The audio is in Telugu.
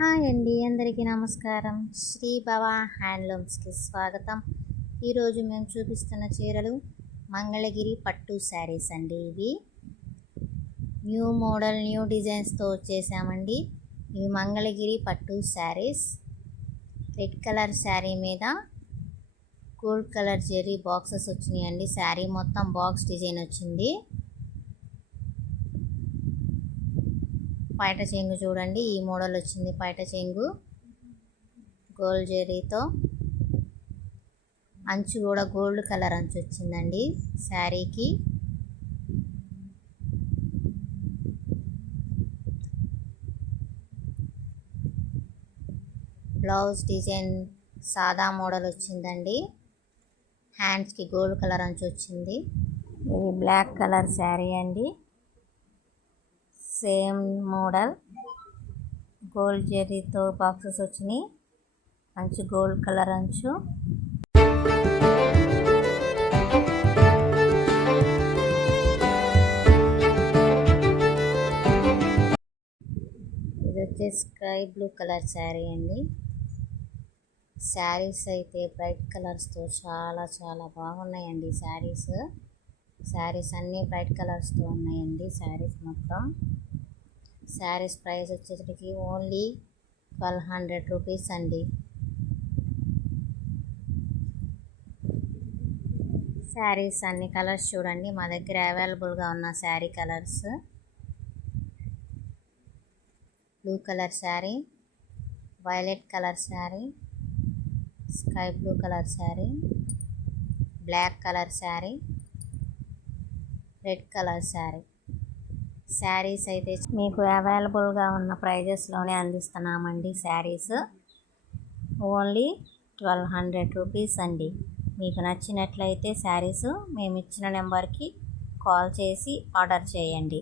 హాయ్ అండి అందరికీ నమస్కారం. శ్రీ భవ హ్యాండ్లూమ్స్కి స్వాగతం. ఈరోజు మేము చూపిస్తున్న చీరలు మంగళగిరి పట్టు శారీస్ అండి ఇవి. న్యూ మోడల్ న్యూ డిజైన్స్తో వచ్చేసామండి. ఇవి మంగళగిరి పట్టు శారీస్. రెడ్ కలర్ శారీ మీద గోల్డ్ కలర్ జెరీ బాక్సెస్ వచ్చినాయండి. శారీ మొత్తం బాక్స్ డిజైన్ వచ్చింది. పైట చెంగు చూడండి. ఈ మోడల్ వచ్చింది పైట చెంగు. గోల్డ్ జెరీతో. అంచు కూడా గోల్డ్ కలర్ అంచు వచ్చిందండి శారీకి. బ్లౌజ్ డిజైన్ సాదా మోడల్ వచ్చిందండి. హ్యాండ్స్కి గోల్డ్ కలర్ అంచు వచ్చింది. ఇది బ్లాక్ కలర్ శారీ అండి. Same model. గోల్డ్ జెరీతో బాక్సెస్ వచ్చినాయి. మంచి గోల్డ్ కలర్ అంచు. ఇది వచ్చేసి స్కై బ్లూ కలర్ శారీ అండి. శారీస్ అయితే బ్రైట్ కలర్స్తో చాలా చాలా బాగున్నాయండి శారీస్. శారీస్ అన్నీ బ్రైట్ కలర్స్తో ఉన్నాయండి శారీస్ మొత్తం. శారీస్ ప్రైస్ వచ్చేసరికి ఓన్లీ ట్వెల్వ్ హండ్రెడ్ రూపీస్ అండి. శారీస్ అన్ని కలర్స్ చూడండి. మా దగ్గర అవైలబుల్గా ఉన్న sari colours. Blue colour sari violet colour sari sky blue colour sari black colour sari red colour sari. Saris అయితే మీకు అవైలబుల్గా ఉన్న ప్రైజెస్లోనే అందిస్తున్నామండి saris. Only twelve hundred rupees అండి. మీకు నచ్చినట్లయితే శారీస్ మేము ఇచ్చిన నెంబర్కి కాల్ చేసి ఆర్డర్ చేయండి.